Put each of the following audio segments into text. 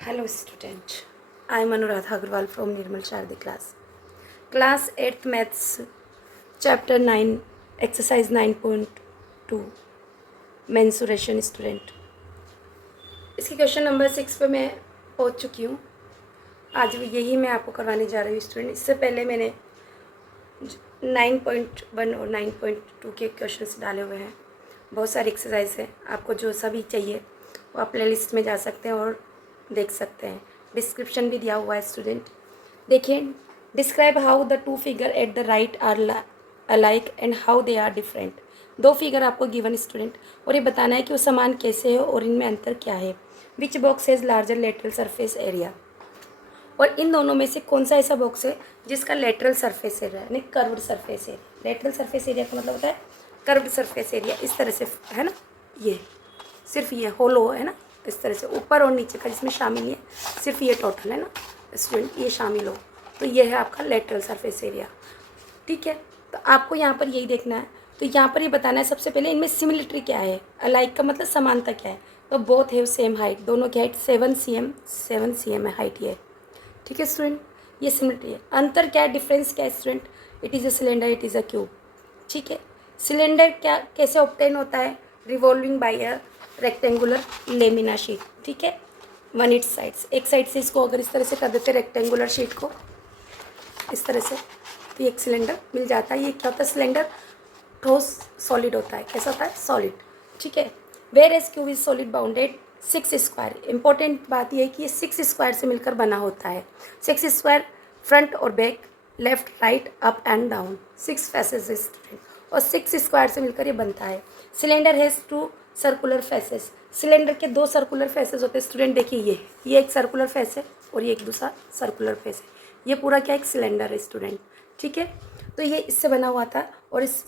Hello student, I am Anuradha Agarwal from Nirmal Shardi class. Class 8th Maths Chapter 9 Exercise 9.2 Mensuration student. इसकी question number 6 पे मैं पहुंच चुकी हूँ. आज भी यही मैं आपको करवाने जा रही हूँ स्टूडेंट. इससे पहले मैंने 9.1 और 9.2 के क्वेश्चंस डाले हुए हैं. बहुत सारी एक्सरसाइज है. आपको जो सभी चाहिए वो आप प्ले लिस्ट में जा सकते हैं और देख सकते हैं. डिस्क्रिप्शन भी दिया हुआ है स्टूडेंट. देखिए, describe how the two figure at the right are alike and how they are different. दो फिगर आपको गिवन स्टूडेंट, और ये बताना है कि वो समान कैसे है और इनमें अंतर क्या है. Which box has larger lateral surface area. और इन दोनों में से कौन सा ऐसा बॉक्स है जिसका लेटरल सरफेस एरिया यानी curved surface area. Lateral surface area का मतलब होता है कर्व्ड सरफेस एरिया. इस तरह से है ना, ये सिर्फ ये होलो है ना, इस तरह से ऊपर और नीचे का जिसमें शामिल है, सिर्फ ये टोटल है ना स्टूडेंट, ये शामिल हो तो ये है आपका लेटरल सरफेस एरिया. ठीक है, तो आपको यहाँ पर यही देखना है. तो यहाँ पर ये बताना है सबसे पहले इनमें सिमिलिट्री क्या है. अलाइक का मतलब समानता क्या है. तो बोथ हैव सेम हाइट. दोनों की हाइट 7 cm है हाइट ये. ठीक है स्टूडेंट, ये सिमिलिट्री है. अंतर क्या है, डिफरेंस क्या है student. It is a cylinder, it is a cube. ठीक है, सिलेंडर क्या कैसे ऑब्टेन होता है, revolving by a rectangular lamina sheet. ठीक है, वन इट साइड्स. एक साइड से इसको अगर इस तरह से कर देते रेक्टेंगुलर शीट को इस तरह से, तो एक सिलेंडर मिल जाता है. ये क्या होता है, सिलेंडर ठोस सॉलिड होता है. कैसा होता है, सॉलिड. ठीक है, whereas cube is solid bounded 6 square. Important बात यह है कि ये 6 स्क्वायर से मिलकर बना होता है. 6 स्क्वायर फ्रंट और back, left right up and down, 6 faces student, और 6 स्क्वायर से मिलकर ये बनता है. Cylinder has 2 circular faces. Cylinder के 2 सर्कुलर फेसेस होते हैं स्टूडेंट. देखिए ये एक सर्कुलर फेस है और ये एक दूसरा सर्कुलर फेस है. ये पूरा क्या एक सिलेंडर है स्टूडेंट. ठीक है, तो ये इससे बना हुआ था. और इस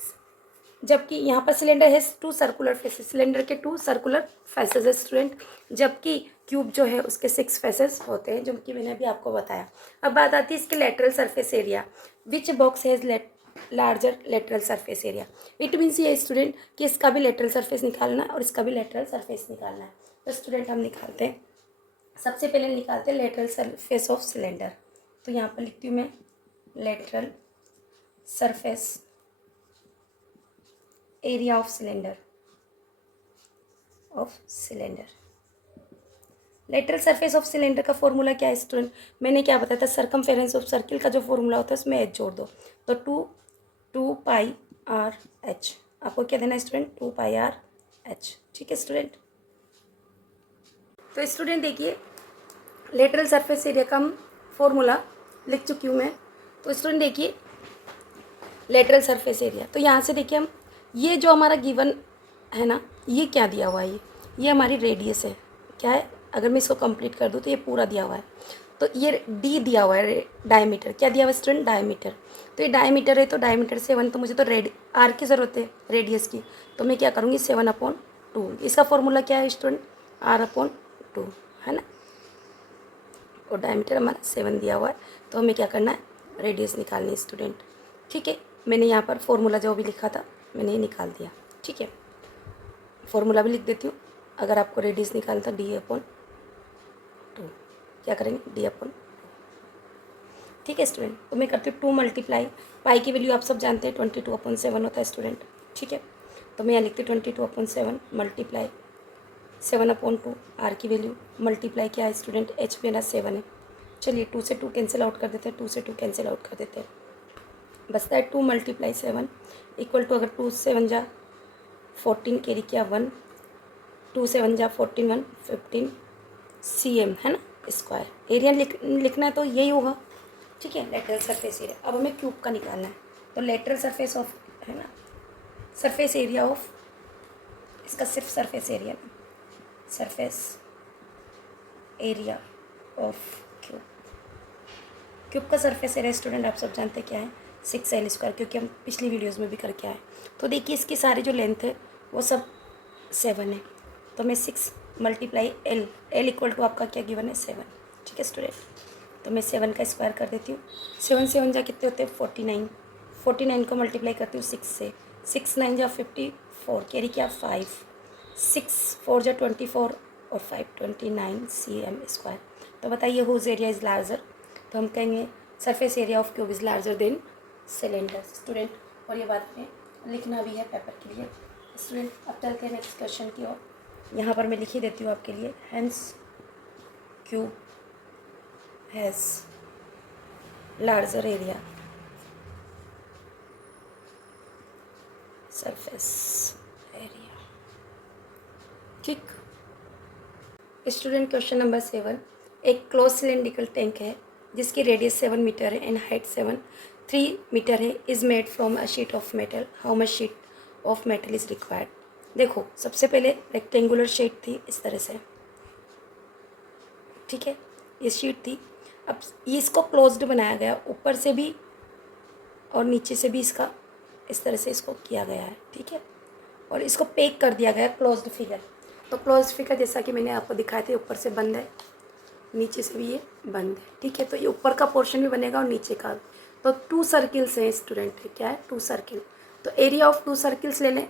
जबकि यहाँ पर सिलेंडर है 2 सर्कुलर फेसेस. सिलेंडर के 2 सर्कुलर फेसेस है स्टूडेंट, जबकि क्यूब जो है उसके 6 फेसेस होते हैं, जो कि मैंने अभी आपको बताया. अब बात आती है इसके lateral surface area. Which box has larger lateral surface area. It means ये स्टूडेंट कि इसका भी लेटरल सरफेस निकालना है और इसका भी लेटरल सरफेस निकालना है. तो स्टूडेंट हम निकालते हैं. सबसे पहले निकालते हैं लेटरल सरफेस ऑफ सिलेंडर. तो यहाँ पर लिखती हूँ मैं lateral surface area of cylinder. Lateral surface of cylinder का फॉर्मूला क्या है स्टूडेंट. मैंने क्या बताया था, सरकमफेरेंस ऑफ सर्किल का जो फॉर्मूला होता है उसमें एच जोड़ दो. तो 2 पाई आर एच. आपको क्या देना है स्टूडेंट, 2 पाई आर एच. ठीक है स्टूडेंट. तो स्टूडेंट देखिए, लेटरल सरफेस एरिया का फॉर्मूला लिख चुकी हूँ मैं. तो स्टूडेंट देखिए लेटरल सरफेस एरिया, तो यहाँ से देखिए हम ये जो हमारा गिवन है ना, ये क्या दिया हुआ है, ये हमारी रेडियस है. क्या है, अगर मैं इसको कंप्लीट कर दूँ तो ये पूरा दिया हुआ है. तो ये डी दिया हुआ है डायमीटर. क्या दिया हुआ है स्टूडेंट, डायमीटर. तो ये डायमीटर है, तो डायमीटर 7. तो मुझे तो आर की ज़रूरत है रेडियस की. तो मैं क्या करूँगी 7/2. इसका फॉर्मूला क्या है स्टूडेंट, R/2 है ना. और डायमीटर हमारा 7 दिया हुआ है. तो हमें क्या करना है, रेडियस निकालनी है स्टूडेंट. ठीक है, मैंने यहाँ पर फॉर्मूला जो भी लिखा था मैंने ये निकाल दिया. ठीक है, फॉर्मूला भी लिख देती हूँ. अगर आपको रेडियस निकालना था D/2, क्या करेंगे D/2. ठीक है स्टूडेंट, तो मैं करती हूँ 2 मल्टीप्लाई. पाई की वैल्यू आप सब जानते हैं 22/7 होता है स्टूडेंट. ठीक है, तो मैं यहाँ लिखती हूँ 22/7 मल्टीप्लाई 7/2. आर की वैल्यू मल्टीप्लाई क्या है स्टूडेंट, एच मेरा 7 है. चलिए 2 से 2 कैंसिल आउट कर देते हैं. 2 से 2 कैंसिल आउट कर देते हैं. बचता है 2 × 7 इक्वल टू, अगर 2 7 जा 14 कैरी किया 1, 2 7 जा 14 1 15 cm है ना स्क्वायर. एरिया लिखना है तो यही होगा. ठीक है, लेटरल सरफेस एरिया. अब हमें क्यूब का निकालना है. तो लेटरल सरफेस ऑफ है ना, सरफेस एरिया ऑफ, इसका सिर्फ surface area, surface area of cube. Cube का सरफेस एरिया स्टूडेंट आप सब जानते हैं क्या है, 6L², क्योंकि हम पिछली वीडियोस में भी करके आए. तो देखिए इसकी सारी जो लेंथ है वो सब 7 है. तो मैं 6 × L इक्वल टू आपका क्या गिवन है 7. ठीक है स्टूडेंट, तो मैं 7 का स्क्वायर कर देती हूँ. 7 से 1 जा कितने होते हैं 49. 49 को मल्टीप्लाई करती हूँ 6 से. 6 9 जा 54 कैरी किया 5. 6 4 जा 24 और 529 cm²। तो बताइए हुज एरिया इज़ लार्जर। तो हम कहेंगे surface area of cube is larger than cylinder student. और ये बात हमें लिखना भी है पेपर के लिए स्टूडेंट। अब चलते हैं नेक्स्ट क्वेश्चन की ओर। यहाँ पर मैं लिख ही देती हूँ आपके लिए। Hence cube has larger area surface area. ठीक स्टूडेंट, क्वेश्चन नंबर 7। एक क्लोज सिलेंड्रिकल टैंक है जिसकी रेडियस 7 मीटर है एंड हाइट 3 मीटर है, is made from a sheet of metal. How much sheet of metal is required. देखो सबसे पहले rectangular sheet थी इस तरह से, ठीक है, ये शीट थी। अब इसको क्लोज्ड बनाया गया, ऊपर से भी और नीचे से भी इसका इस तरह से इसको किया गया है, ठीक है, और इसको पैक कर दिया गया क्लोज्ड फिगर। तो क्लोज्ड फिगर जैसा कि मैंने आपको दिखाए थे, ऊपर से बंद है, नीचे से भी ये बंद है, ठीक है। तो ये ऊपर का पोर्शन भी बनेगा और नीचे का। तो 2 सर्किल्स हैं स्टूडेंट, क्या है 2 सर्किल। तो एरिया ऑफ 2 सर्किल्स ले लें।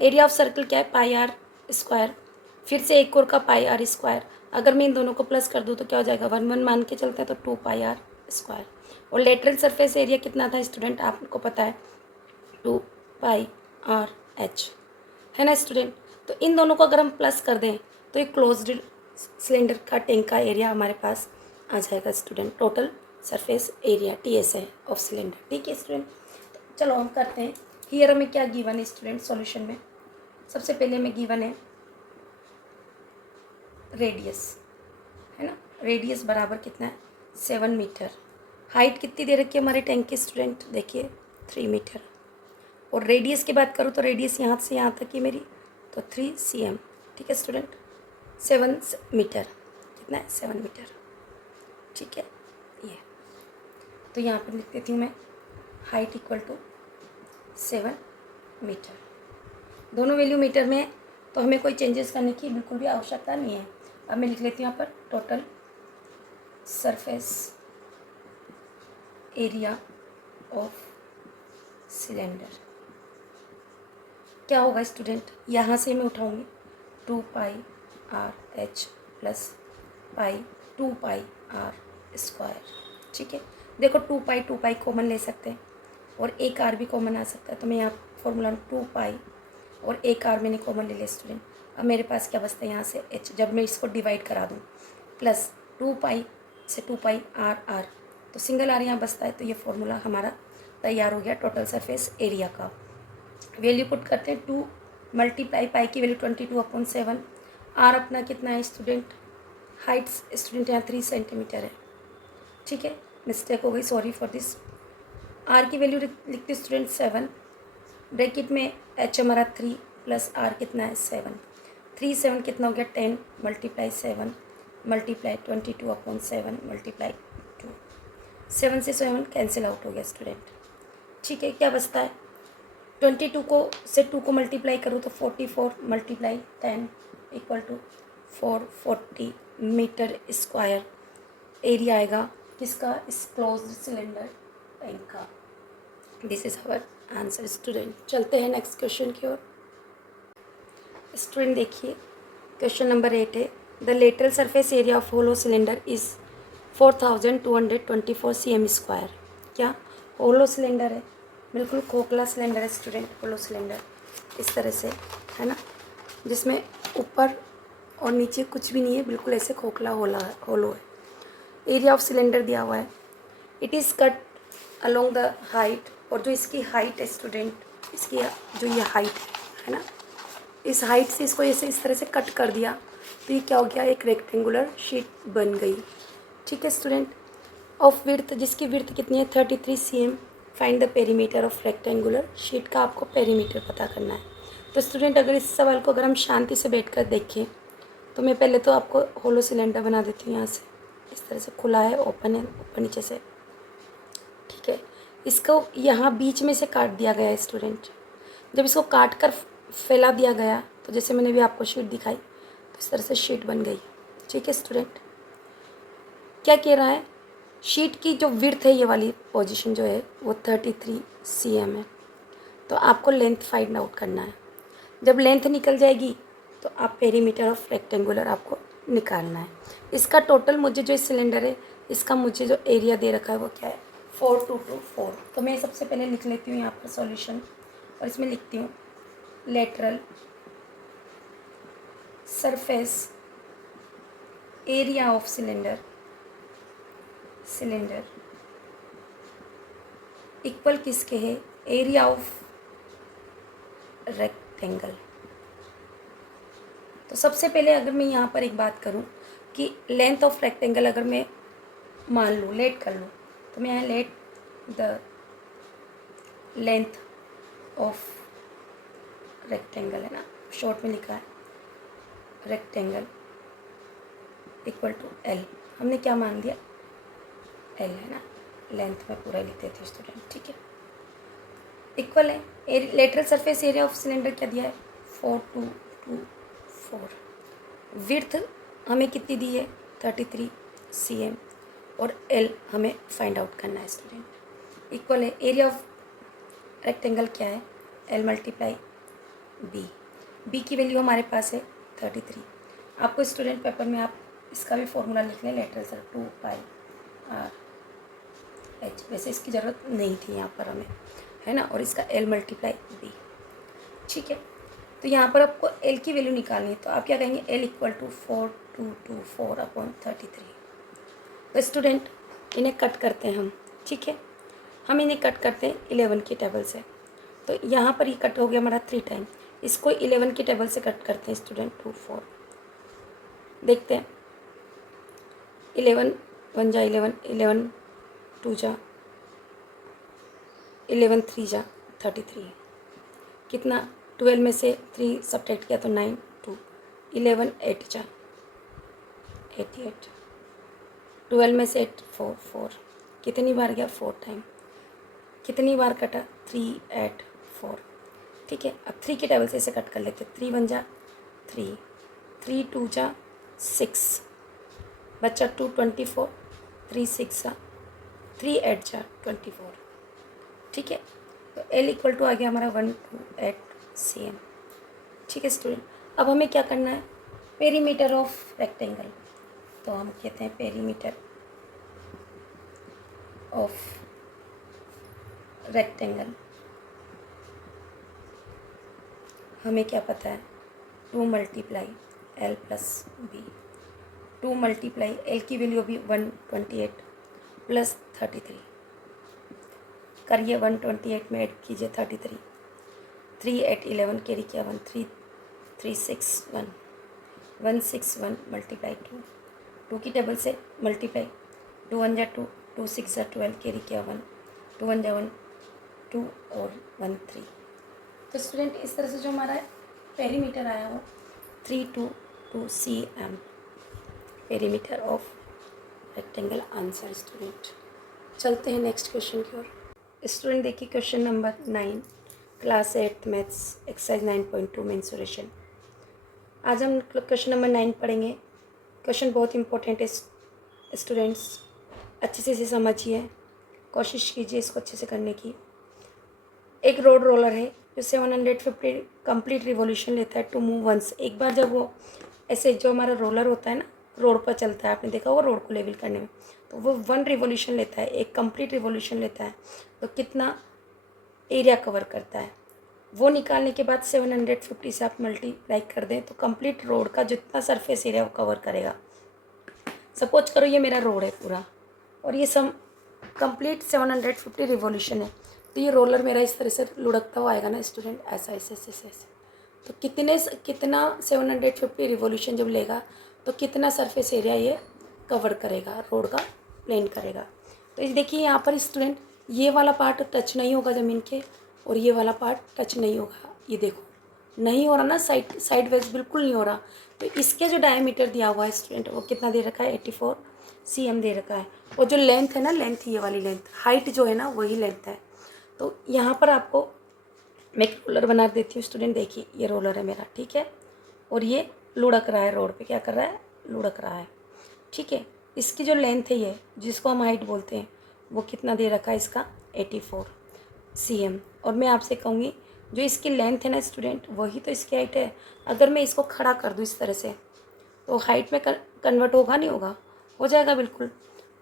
एरिया ऑफ सर्किल क्या है πr², फिर से एक और का πr²। अगर मैं इन दोनों को प्लस कर दूँ तो क्या हो जाएगा 1 1 मान के चलते हैं, तो 2πr²। और लेटरल सरफेस एरिया कितना था स्टूडेंट, आपको पता है 2πrh, है ना स्टूडेंट। तो इन दोनों को अगर हम प्लस कर दें तो ये क्लोज्ड सिलेंडर का टैंक का एरिया हमारे पास आ जाएगा student. Total surface area TS है ऑफ सिलेंडर, ठीक है स्टूडेंट। तो चलो हम करते हैं। हियर हमें क्या गिवन है स्टूडेंट सॉल्यूशन में। सबसे पहले हमें गिवन है रेडियस, है ना, रेडियस बराबर कितना है 7 मीटर। हाइट कितनी दे रखी है हमारे टैंक की स्टूडेंट, देखिए 3 मीटर। और रेडियस की बात करूँ तो रेडियस यहाँ से यहाँ तक की मेरी तो 3 cm, ठीक है स्टूडेंट। 7 मीटर, कितना है 7 मीटर, ठीक है। ये तो यहाँ पर लिख देती हूँ मैं हाइट इक्वल टू 7 मीटर। दोनों वैल्यू मीटर में है तो हमें कोई चेंजेस करने की बिल्कुल भी आवश्यकता नहीं है। अब मैं लिख लेती हूँ यहाँ पर total surface area of cylinder क्या होगा स्टूडेंट, यहाँ से मैं उठाऊंगी 2πrh प्लस 2πr², ठीक है। देखो 2π कॉमन ले सकते हैं और एक r भी कॉमन आ सकता है। तो मैं यहाँ फॉर्मूला 2π और एक r मैंने कॉमन ले लिया स्टूडेंट। अब मेरे पास क्या बचता है यहाँ से h, जब मैं इसको डिवाइड करा दूँ, प्लस 2π से 2πr, तो सिंगल r यहाँ बचता है। तो ये फॉर्मूला हमारा तैयार हो गया टोटल सरफेस एरिया का। वैल्यू पुट करते हैं 2 मल्टीप्लाई पाई की वैल्यू 22/7। आर अपना कितना है स्टूडेंट, हाइट स्टूडेंट यहाँ 3 सेंटीमीटर है, ठीक है, मिस्टेक हो गई, सॉरी फॉर दिस। आर की वैल्यू लिखते स्टूडेंट 7, ब्रैकेट में एच हमारा 3 प्लस आर कितना है 7। 3 7 कितना हो गया 10 मल्टीप्लाई 7 मल्टीप्लाई 22/7 मल्टीप्लाई 2। 7 से 7 कैंसिल आउट हो गया स्टूडेंट, ठीक है। क्या बचता है 22 को से 2 को मल्टीप्लाई करूँ तो 44 multiply 10 equal to 440 metre square area आएगा किसका, इस क्लोज्ड सिलेंडर टैंक का। This is our answer student. चलते हैं नेक्स्ट क्वेश्चन की ओर। स्टूडेंट देखिए क्वेश्चन नंबर 8 है, the lateral surface area of hollow cylinder is 4224 cm²। क्या होलो सिलेंडर है, बिल्कुल खोखला सिलेंडर है स्टूडेंट, होलो सिलेंडर इस तरह से, है ना, जिसमें ऊपर और नीचे कुछ भी नहीं है, बिल्कुल ऐसे खोखला होलो है। एरिया ऑफ सिलेंडर दिया हुआ है, it is cut along the height, और जो इसकी हाइट है स्टूडेंट, इसकी जो ये हाइट है ना, इस हाइट से इसको ऐसे इस तरह से कट कर दिया तो ये क्या हो गया, एक रेक्टेंगुलर शीट बन गई, ठीक है स्टूडेंट। ऑफ विड्थ, जिसकी विड्थ कितनी है 33 cm। Find the perimeter of rectangular sheet का आपको पेरीमीटर पता करना है। तो स्टूडेंट अगर इस सवाल को अगर हम शांति से बैठकर देखें तो मैं पहले तो आपको होलो सिलेंडर बना देती हूँ। यहाँ से इस तरह से खुला है, ओपन है, ऊपर नीचे से, ठीक है। इसको यहाँ बीच में से काट दिया गया है स्टूडेंट। जब इसको काट कर फैला दिया गया तो जैसे मैंने भी आपको शीट दिखाई तो इस तरह से शीट बन गई, ठीक है स्टूडेंट। क्या कह रहा है, शीट की जो विड्थ है, ये वाली पोजीशन जो है वो 33 cm है। तो आपको लेंथ फाइंड आउट करना है। जब लेंथ निकल जाएगी तो आप पेरीमीटर ऑफ रेक्टेंगुलर आपको निकालना है। इसका टोटल मुझे जो सिलेंडर है इसका मुझे जो एरिया दे रखा है वो क्या है 4 तो मैं सबसे पहले लिख लेती हूँ यहाँ पर सॉल्यूशन और इसमें लिखती हूँ lateral surface area of cylinder equal किसके है एरिया ऑफ रेक्टेंगल। तो सबसे पहले अगर मैं यहाँ पर एक बात करूँ कि लेंथ ऑफ रेक्टेंगल अगर मैं मान लूँ लेट कर लूँ तो मैं यहाँ let the length of rectangle है ना शॉर्ट में लिखा है रेक्टेंगल इक्वल टू एल। हमने क्या मान दिया एल है ना लेंथ में पूरा लिख देते स्टूडेंट ठीक है। इक्वल है lateral surface area of cylinder क्या दिया है 4224 विड्थ हमें कितनी दी है 33 cm और एल हमें फाइंड आउट करना है स्टूडेंट। इक्वल है एरिया ऑफ रेक्टेंगल क्या है एल मल्टीप्लाई बी की वैल्यू हमारे पास है 33। आपको स्टूडेंट पेपर में आप इसका भी फॉर्मूला लिख लें लेटरल सर 2πr h वैसे इसकी ज़रूरत नहीं थी यहाँ पर हमें है ना और इसका एल मल्टीप्लाई बी ठीक है। तो यहाँ पर आपको एल की वैल्यू निकालनी है तो आप क्या कहेंगे एल इक्वल टू 4224/33। तो स्टूडेंट इन्हें कट करते हैं हम ठीक है। हम इन्हें कट करते हैं 11 की टेबल से। तो यहाँ पर ये कट हो गया हमारा 3 टाइम। इसको 11 की टेबल से कट करते हैं स्टूडेंट 2 4 देखते हैं 11 1 जा 11 11 2 जा 11 3 जा 33 कितना 12 में से 3 सब्ट्रैक्ट किया तो 9 2 11 8 जा 88 12 में से 8 4 4 कितनी बार गया 4 टाइम कितनी बार कटा 3 8 4 ठीक है। अब 3 की टेबल से इसे कट कर लेते 3 1 जा 3 3 2 जा 6 बच्चा 2 24 3 6 जा 3 8 जा 24 ठीक है। तो L इक्वल टू आ गया हमारा 128 cm ठीक है स्टूडेंट। अब हमें क्या करना है पेरीमीटर ऑफ रेक्टेंगल। तो हम कहते हैं पेरीमीटर ऑफ रेक्टेंगल हमें क्या पता है 2 multiply L plus B 2 multiply L की वैल्यू अभी 128 प्लस 33 करिए 128 में ऐड कीजिए 33 3 8 11 कैरी किया 1 3 3 6 1 161 मल्टीप्लाई 2 की टेबल से मल्टीप्लाई 2 1 जा 2 2 6 जा 12 कैरी किया 1 2 1 जा 1 2 और 1 3। तो स्टूडेंट इस तरह से जो हमारा पेरीमीटर आया वो 322 cm perimeter of rectangle answer student. चलते हैं नेक्स्ट क्वेश्चन की ओर। स्टूडेंट देखिए question number 9 class 8 maths exercise 9.2 mensuration. आज हम क्वेश्चन नंबर 9 पढ़ेंगे। क्वेश्चन बहुत इंपॉर्टेंट है स्टूडेंट्स, अच्छे से इसे समझिए, कोशिश कीजिए इसको अच्छे से करने की। एक रोड रोलर है जो 750 कंप्लीट रिवॉल्यूशन लेता है टू मूव वंस। एक बार जब वो ऐसे जो हमारा रोलर होता है ना रोड पर चलता है, आपने देखा होगा रोड को लेवल करने में, तो वो 1 रिवॉल्यूशन लेता है, एक कंप्लीट रिवॉल्यूशन लेता है तो कितना एरिया कवर करता है वो निकालने के बाद 750 से आप मल्टीप्लाई कर दें तो कंप्लीट रोड का जितना सरफेस एरिया वो कवर करेगा। सपोज करो ये मेरा रोड है पूरा और ये सम कंप्लीट 750 रिवॉल्यूशन है तो ये रोलर मेरा इस तरह से लुढ़कता हुआ आएगा ना स्टूडेंट, ऐसा ऐसे ऐसे ऐसे। तो कितना 750 रिवॉल्यूशन जब लेगा तो कितना सरफेस एरिया ये कवर करेगा, रोड का प्लेन करेगा। तो ये देखिए यहाँ पर स्टूडेंट ये वाला पार्ट टच नहीं होगा ज़मीन के और ये वाला पार्ट टच नहीं होगा, ये देखो नहीं हो रहा ना, साइड वेज बिल्कुल नहीं हो रहा। तो इसके जो डायमीटर दिया हुआ है स्टूडेंट वो कितना दे रखा है 84 cm दे रखा है और जो लेंथ है ना लेंथ ये वाली लेंथ, हाइट जो है ना वही लेंथ है। तो यहाँ पर आपको मैं एक रोलर बना देती हूँ स्टूडेंट। देखिए ये रोलर है मेरा ठीक है और ये लुढ़क रहा है रोड पे, क्या कर रहा है लुढ़क रहा है ठीक है। इसकी जो लेंथ है ये जिसको हम हाइट बोलते हैं वो कितना दे रखा है इसका 84 cm। और मैं आपसे कहूँगी जो इसकी लेंथ है ना स्टूडेंट, वही तो इसकी हाइट है। अगर मैं इसको खड़ा कर दूँ इस तरह से, तो हाइट में कन्वर्ट होगा नहीं होगा? हो जाएगा बिल्कुल।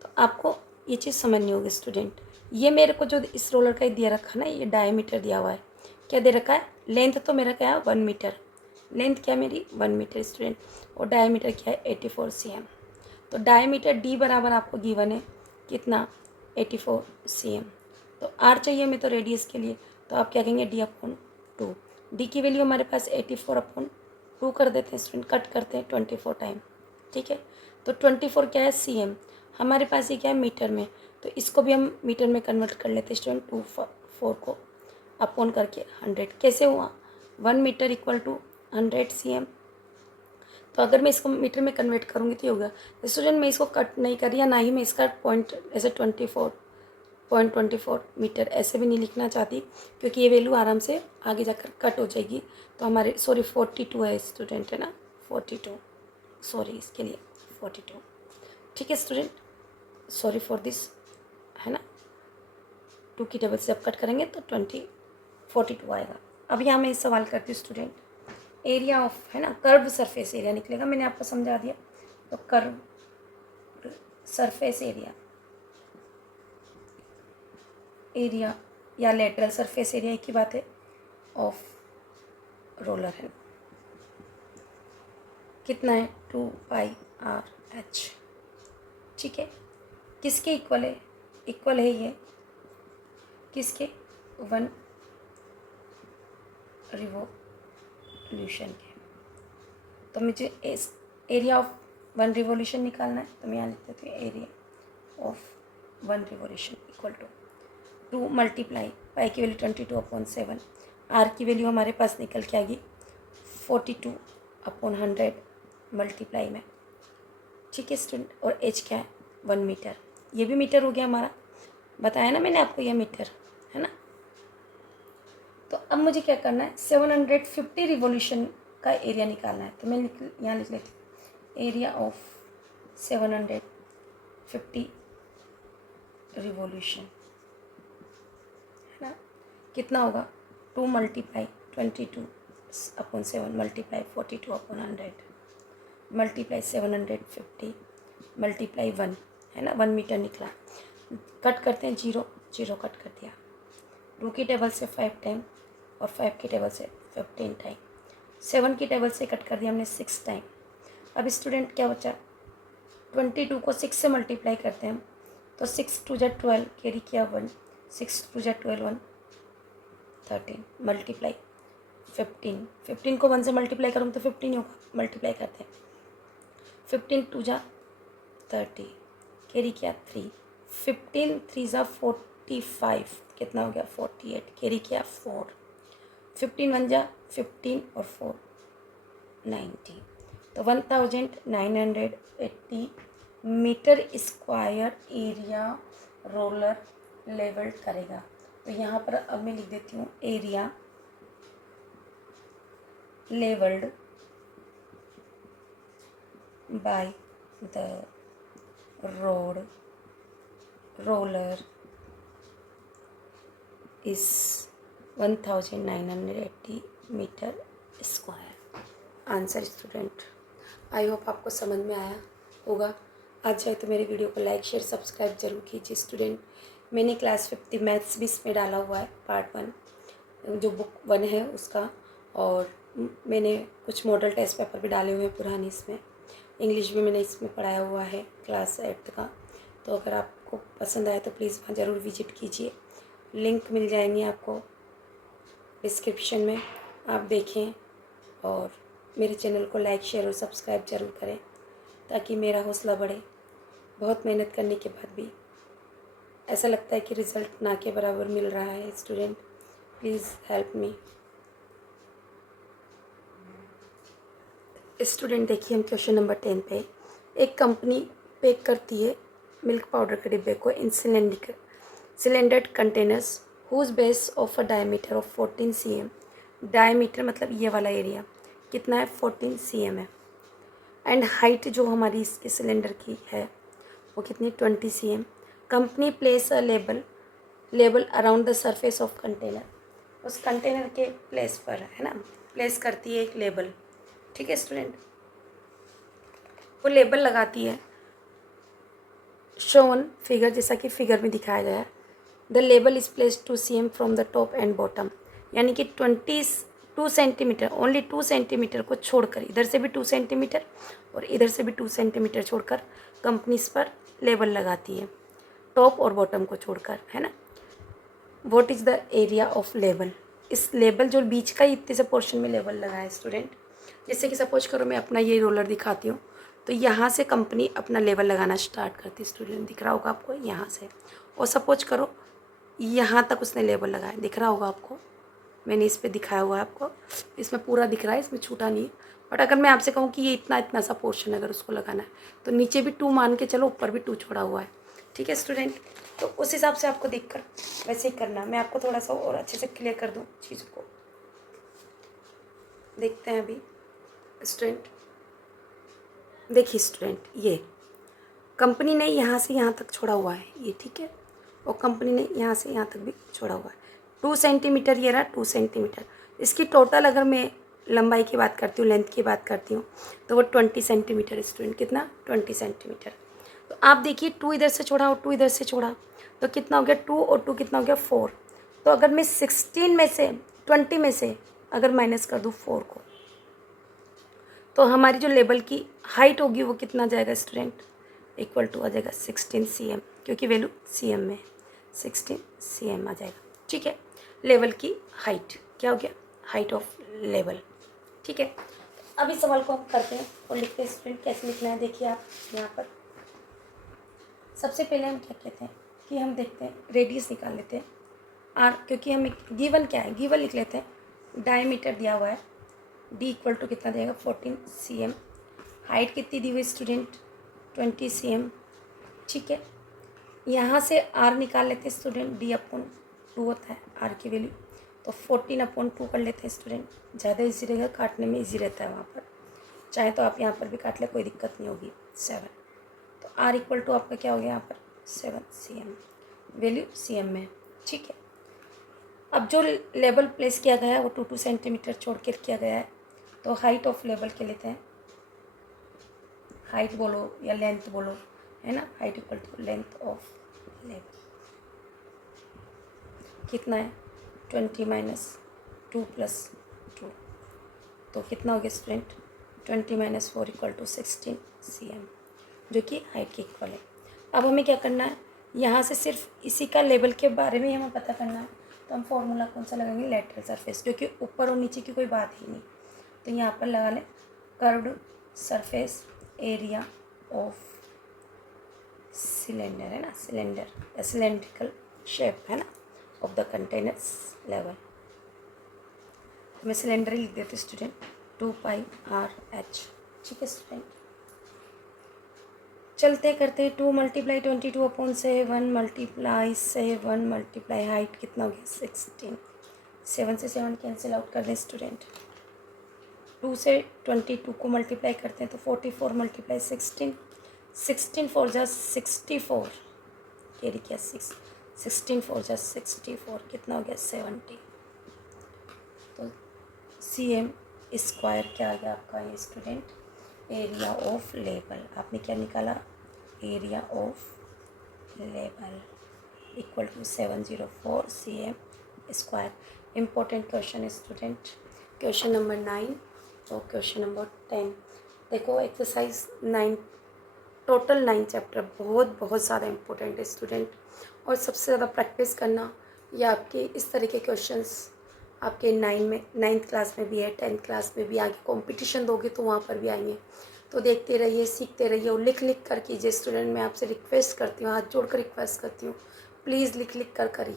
तो आपको ये चीज़ समझनी होगी स्टूडेंट। ये मेरे को जो इस रोलर का दिया रखा ना, ये डायमीटर दिया हुआ है। क्या दे रखा है? लेंथ तो मेरा क्या है? 1 मीटर। लेंथ क्या है मेरी? 1 मीटर स्टूडेंट। और डायमीटर क्या है? 84 cm। तो डायमीटर डी बराबर आपको गिवन है कितना? 84 cm। तो आर चाहिए हमें तो रेडियस के लिए, तो आप क्या कहेंगे? D upon 2। डी की वैल्यू हमारे पास 84 अपॉन 2 कर देते हैं स्टूडेंट, कट करते हैं 24 टाइम। ठीक है, तो 24 क्या है? cm। हमारे पास ये क्या है? मीटर में। तो इसको भी हम मीटर में कन्वर्ट कर लेते हैं स्टूडेंट। 24 को अपॉन करके 100। कैसे हुआ? 1 मीटर इक्वल टू 100 cm। तो अगर मैं इसको मीटर में कन्वर्ट करूँगी तो ये होगा। स्टूडेंट मैं इसको कट नहीं कर रही, या ना ही मैं इसका पॉइंट ऐसे 24.24 मीटर ऐसे भी नहीं लिखना चाहती, क्योंकि ये वैल्यू आराम से आगे जाकर कट हो जाएगी। तो हमारे 42 है स्टूडेंट, है ना? 42, सॉरी इसके लिए 42। ठीक है स्टूडेंट, सॉरी फॉर दिस, है ना? 2 की टेबल से जब कट करेंगे तो 42 आएगा। अब यहाँ मैं इस सवाल करती हूँ स्टूडेंट, एरिया ऑफ, है ना, कर्व सरफेस एरिया निकलेगा। मैंने आपको समझा दिया। तो कर्व सरफेस एरिया या लेटरल सरफेस एरिया एक ही बात है, ऑफ रोलर है कितना है? 2πr/h। ठीक है, किसके इक्वल है? इक्वल है ये किसके? 1 रिवोल्यूशन के। तो मुझे इस एरिया ऑफ 1 रिवोल्यूशन निकालना है, तो मैं यहाँ लिख देती हूँ area of 1 revolution equal to 2 multiply pi की वैल्यू 22/7, आर की वैल्यू हमारे पास निकल के आ गई 42/100 मल्टीप्लाई में। ठीक है स्टूडेंट, और एच क्या है? 1 मीटर। ये भी मीटर हो गया हमारा, बताया ना मैंने आपको, ये मीटर है ना। तो अब मुझे क्या करना है? 750 रिवोल्यूशन का एरिया निकालना है। तो मैं यहाँ लिख लेती हूँ एरिया ऑफ 750 रिवोल्यूशन, है ना। कितना होगा? 2 मल्टीप्लाई 22/7 मल्टीप्लाई 42/100 मल्टीप्लाई 750 मल्टीप्लाई 1, है ना। 1 मीटर निकला। कट करते हैं, 0 0 कट कर दिया। 2 की टेबल से 5 टाइम और 5 की टेबल से 15 टाइम। 7 की टेबल से कट कर दिया हमने 6 टाइम। अब स्टूडेंट क्या बचा? 22 को 6 से मल्टीप्लाई करते हैं हम, तो 6 2 जा 12, कैरी किया 1, 6 2 जा 12 1 13 मल्टीप्लाई 15। 15 को 1 से मल्टीप्लाई करूँ तो 15 होगा, मल्टीप्लाई करते हैं। 15 2 जा 30, कैरी किया 3, 15 3 जा 45, कितना हो गया? 48, कैरी किया 4, 15 1 जा 15 और 4 90। तो 1980 metre square area roller levelled करेगा। तो यहाँ पर अब मैं लिख देती हूँ area levelled by the roller is 1980 metre square. Answer student, I hope आपको समझ में आया होगा। आज चाहे तो मेरे वीडियो को लाइक शेयर सब्सक्राइब जरूर कीजिए स्टूडेंट। मैंने क्लास 5 मैथ्स भी इसमें डाला हुआ है, पार्ट 1 जो बुक 1 है उसका, और मैंने कुछ मॉडल टेस्ट पेपर भी डाले हुए हैं पुराने इसमें। इंग्लिश भी मैंने इसमें पढ़ाया हुआ है क्लास 8 का। तो अगर आपको पसंद आए तो प्लीज़ वहाँ ज़रूर विजिट कीजिए। लिंक मिल जाएंगे आपको डिस्क्रिप्शन में, आप देखें। और मेरे चैनल को लाइक शेयर और सब्सक्राइब ज़रूर करें ताकि मेरा हौसला बढ़े। बहुत मेहनत करने के बाद भी ऐसा लगता है कि रिज़ल्ट ना के बराबर मिल रहा है student, please help me. Student देखिए, हम क्वेश्चन नंबर 10 पे, एक कंपनी पैक करती है मिल्क पाउडर के डिब्बे को इन cylindered containers whose base of a diameter of 14 cm। Diameter मतलब ये वाला एरिया कितना है? 14 cm है। एंड हाइट जो हमारी इसके सिलेंडर की है वो कितनी? 20 cm। Company place a label around the surface of container. उस कंटेनर के प्लेस पर, है ना, प्लेस करती है एक लेबल। ठीक है स्टूडेंट, वो लेबल लगाती है शोन फिगर, जैसा कि फिगर में दिखाया गया है। The label is placed 2 cm from the top and bottom, यानी कि 22 सेंटीमीटर, ओनली 2 सेंटीमीटर को छोड़कर, इधर से भी 2 सेंटीमीटर और इधर से भी 2 सेंटीमीटर छोड़कर कंपनी इस पर लेबल लगाती है, टॉप और बॉटम को छोड़कर, है ना। What is the area of label, इस लेबल जो बीच का ही इतने से पोर्शन में लेबल लगा है स्टूडेंट। जैसे कि सपोज करो मैं अपना ये रोलर दिखाती हूँ, तो यहाँ से कंपनी अपना लेबल लगाना स्टार्ट करती है स्टूडेंट, दिख रहा होगा आपको यहाँ से। और सपोज करो यहाँ तक उसने लेबल लगाया, दिख रहा होगा आपको, मैंने इस पर दिखाया हुआ है आपको, इसमें पूरा दिख रहा है, इसमें छूटा नहीं है। बट अगर मैं आपसे कहूँ कि ये इतना इतना सा पोर्शन अगर उसको लगाना है, तो नीचे भी 2 मान के चलो, ऊपर भी 2 छोड़ा हुआ है। ठीक है स्टूडेंट, तो उस हिसाब से आपको देखकर वैसे ही करना। मैं आपको थोड़ा सा और अच्छे से क्लियर कर दूँ चीज़ को, देखते हैं अभी स्टूडेंट। देखिए स्टूडेंट, ये कंपनी ने यहाँ से यहाँ तक छोड़ा हुआ है ये, ठीक है, और कंपनी ने यहाँ से यहाँ तक भी छोड़ा हुआ है 2 सेंटीमीटर, ये रहा 2 सेंटीमीटर। इसकी टोटल अगर मैं लंबाई की बात करती हूँ, लेंथ की बात करती हूँ, तो वो 20 सेंटीमीटर स्टूडेंट, कितना 20 सेंटीमीटर। तो आप देखिए 2 इधर से छोड़ा और 2 इधर से छोड़ा, तो कितना हो गया 2 और 2 कितना हो गया 4। तो अगर मैं 16 में से 20 में से अगर माइनस कर दूँ 4 को, तो हमारी जो लेबल की हाइट होगी वो कितना जाएगा स्टूडेंट, इक्वल टू आ जाएगा 16 cm, क्योंकि वैल्यू cm में 16 cm आ जाएगा। ठीक है, लेवल की हाइट क्या हो गया, हाइट ऑफ लेवल। ठीक है, अभी सवाल को हम करते हैं और लिखते हैं स्टूडेंट, कैसे लिखना है। देखिए आप यहाँ पर सबसे पहले हम क्या कहते हैं कि हम देखते हैं रेडियस निकाल लेते हैं आर, क्योंकि हमें गिवन क्या है, गिवन लिख लेते हैं। डायमीटर दिया हुआ है, डी इक्वल टू कितना देगा 14 cm। हाइट कितनी दी हुई स्टूडेंट 20 cm। ठीक है, यहाँ से आर निकाल लेते हैं स्टूडेंट, डी अपॉन 2 होता है आर की वैल्यू, तो 14/2 कर लेते हैं स्टूडेंट। ज़्यादा इजी रहेगा, काटने में इजी रहता है वहाँ पर, चाहे तो आप यहाँ पर भी काट ले, कोई दिक्कत नहीं होगी। 7, तो आर इक्वल टू आपका क्या हो गया यहाँ पर 7 cm, वैल्यू cm में। ठीक है, अब जो लेबल प्लेस किया गया है वो 2 सेंटीमीटर छोड़ कर किया गया है, तो हाइट ऑफ लेबल के लेते हैं, हाइट बोलो या लेंथ बोलो, है ना, height equal to length of label कितना है 20 - 2 + 2, तो कितना हो गया स्टूडेंट 20 - 4 इक्वल टू 16 cm, जो कि हाइट के इक्वल है। अब हमें क्या करना है, यहाँ से सिर्फ इसी का लेवल के बारे में हमें पता करना है, तो हम फॉर्मूला कौन सा लगाएंगे, लेटरल सरफेस, जो कि ऊपर और नीचे की कोई बात ही नहीं, तो यहाँ पर लगा लें curved surface area of cylinder, है ना, सिलेंडर सिलेंड्रिकल शेप, है ना, ऑफ द कंटेनर्स लेवल। मैं सिलेंडर ही लिख देती स्टूडेंट 2πRH। ठीक है स्टूडेंट, चलते करते 2 × 22/7 × 7 × हाइट कितना हो गया 16, 7 से 7 कैंसिल आउट कर दें स्टूडेंट। 2 से 22 को मल्टीप्लाई करते हैं तो 44 × 16, 16 4 जा 64, कैरी किया 6, 16 4 जा 64, कितना हो गया 70। तो cm स्क्वायर क्या आ गया आपका ये स्टूडेंट, एरिया ऑफ लेबल। आपने क्या निकाला, area of label equal to 704 cm square. Important question है स्टूडेंट, क्वेश्चन नंबर 9 और क्वेश्चन नंबर 10। देखो एक्सरसाइज 9, टोटल 9 चैप्टर बहुत ज़्यादा इम्पोर्टेंट है स्टूडेंट, और सबसे ज़्यादा प्रैक्टिस करना, या आपके इस तरह के क्वेश्चंस आपके 9th क्लास में भी है, 10th क्लास में भी, आगे कंपटीशन दोगे तो वहाँ पर भी आएंगे। तो देखते रहिए, सीखते रहिए और लिख लिख कर कीजिए स्टूडेंट। मैं आपसे रिक्वेस्ट करती हूँ, हाथ जोड़कर रिक्वेस्ट करती हूँ, प्लीज़ लिख लिख कर करिए।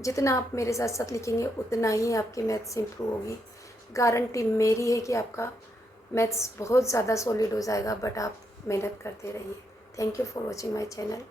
जितना आप मेरे साथ साथ लिखेंगे उतना ही आपकी मैथ्स इंप्रूव होगी। गारंटी मेरी है कि आपका मैथ्स बहुत ज़्यादा सॉलिड हो जाएगा, बट आप मेहनत करते रहिए। Thank you for watching my channel.